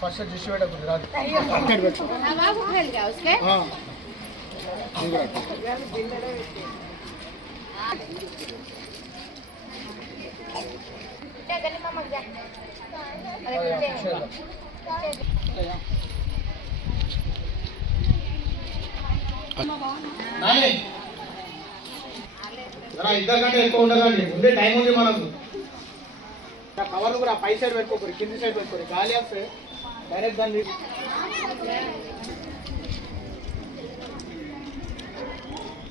First जिसमें गुजरात उसके जरा इधर कंटे ఎక్కువ ఉండకండి ఉండే టైం ఉంది మనకు కవర్లు కూడా పై సైడ్ పెట్టుకోకూడదు కింది సైడ్ పెట్టుకోరు గాలి వస్తే డైరెక్ట్ దాన్ని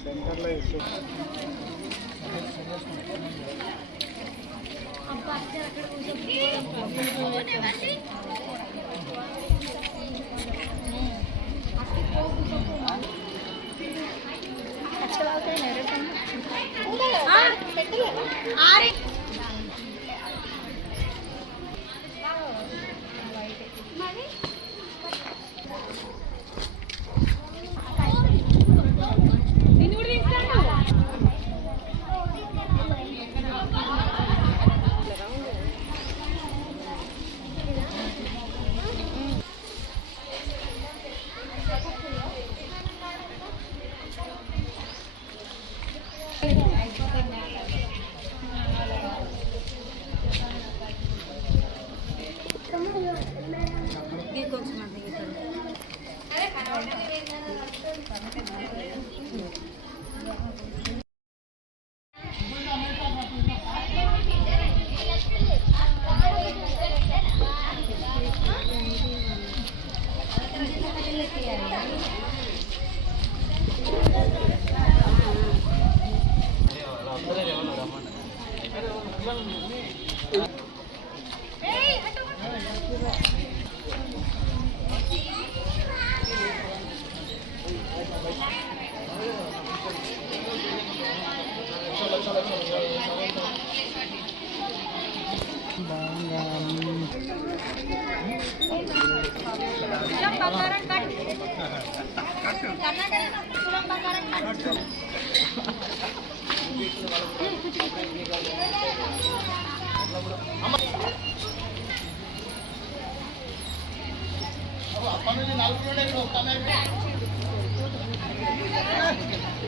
సెంటర్లో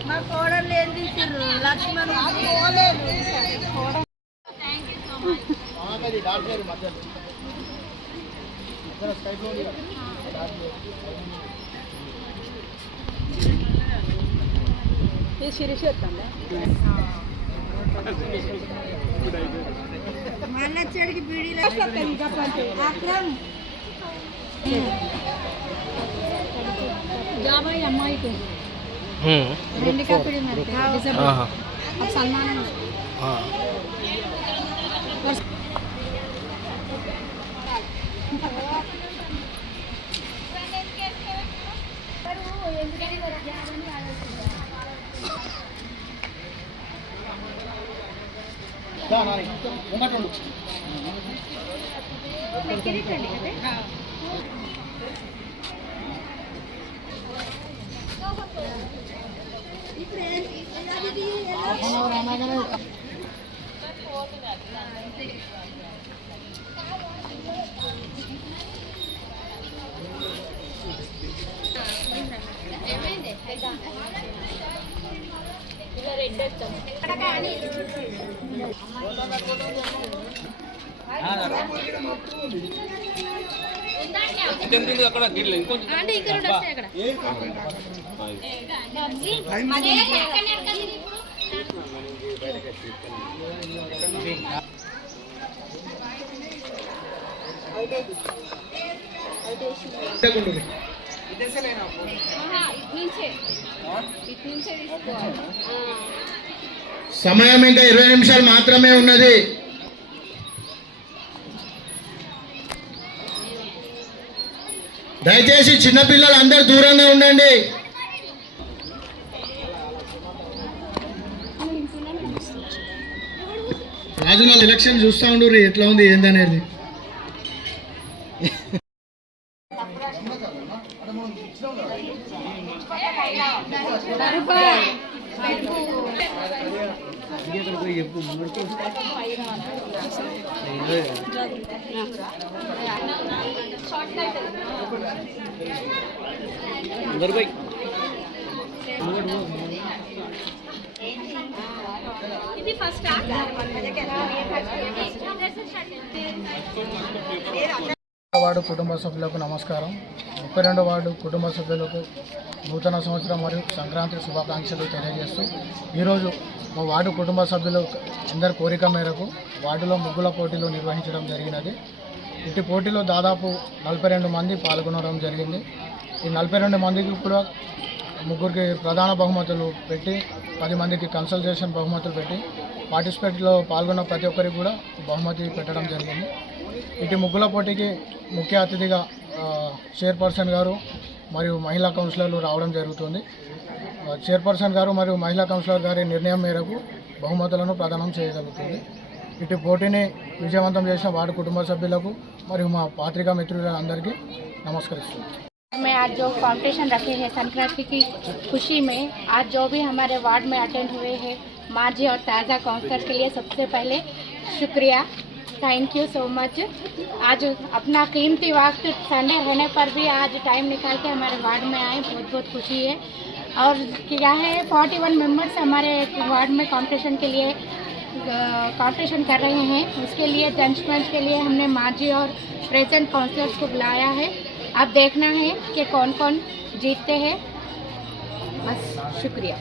మా కోడలు ఏం తీసిర్రు లక్ష్మణ్ శిరీష్ వస్తుందా మన చెడికి బీడీలో జాబాయి అమ్మాయికి రెండు కాపిడి మరి సన్మానం అక్కడ సమయం ఇంకా 20 నిమిషాలు మాత్రమే ఉన్నది. దయచేసి చిన్నపిల్లలు అందరు దూరంగా ఉండండి. రాజుల ఎలక్షన్ చూస్తూ ఉండు ఎట్లా ఉంది ఏందనేది. ఇది ఫస్ట్ వార్డు కుటుంబ సభ్యులకు నమస్కారం. 32 వార్డు కుటుంబ సభ్యులకు నూతన సంవత్సరం మరియు సంక్రాంతి శుభాకాంక్షలు తెలియజేస్తూ ఈరోజు మా వార్డు కుటుంబ సభ్యులు అందరి కోరిక మేరకు వార్డులో ముగ్గుల పోటీలు నిర్వహించడం జరిగినది. ఇటు పోటీలో దాదాపు 42 మంది పాల్గొనడం జరిగింది. ఈ 42 మందికి కూడా ముగ్గురికి ప్రధాన బహుమతులు పెట్టి 10 మందికి కన్సల్టేషన్ బహుమతులు పెట్టి పార్టిసిపేట్లో పాల్గొన్న ప్రతి ఒక్కరికి కూడా బహుమతి పెట్టడం జరిగింది. ఇటు ముగ్గుల పోటీకి ముఖ్య అతిథిగా చైర్పర్సన్ గారు మరియు మహిళా కౌన్సిలర్లు రావడం జరుగుతుంది. చైర్పర్సన్ గారు మరియు మహిళా కౌన్సిలర్ గారి నిర్ణయం మేరకు బహుమతులను ప్రదానం చేయగలుగుతుంది. ఇటు పోటీని విజయవంతం చేసిన వార్డు కుటుంబ సభ్యులకు మరియు మా పాత్రికా మిత్రులందరికీ నమస్కరిస్తున్నాను. में आज जो कॉम्पिटिशन रखे हैं संक्रांति की खुशी में, आज जो भी हमारे वार्ड में अटेंड हुए हैं माजी और ताज़ा काउंसलर के लिए सबसे पहले शुक्रिया, थैंक यू सो मच। आज अपना कीमती वक्त संडे रहने पर भी आज टाइम निकाल के हमारे वार्ड में आए, बहुत बहुत खुशी है। और क्या है 41 मेंबर्स हमारे वार्ड में कंपटीशन के लिए कंपटीशन कर रहे हैं। उसके लिए जज पंच के लिए हमने माजी और प्रेजेंट काउंसलर्स को बुलाया है। अब देखना है कि कौन कौन जीतते हैं। बस शुक्रिया।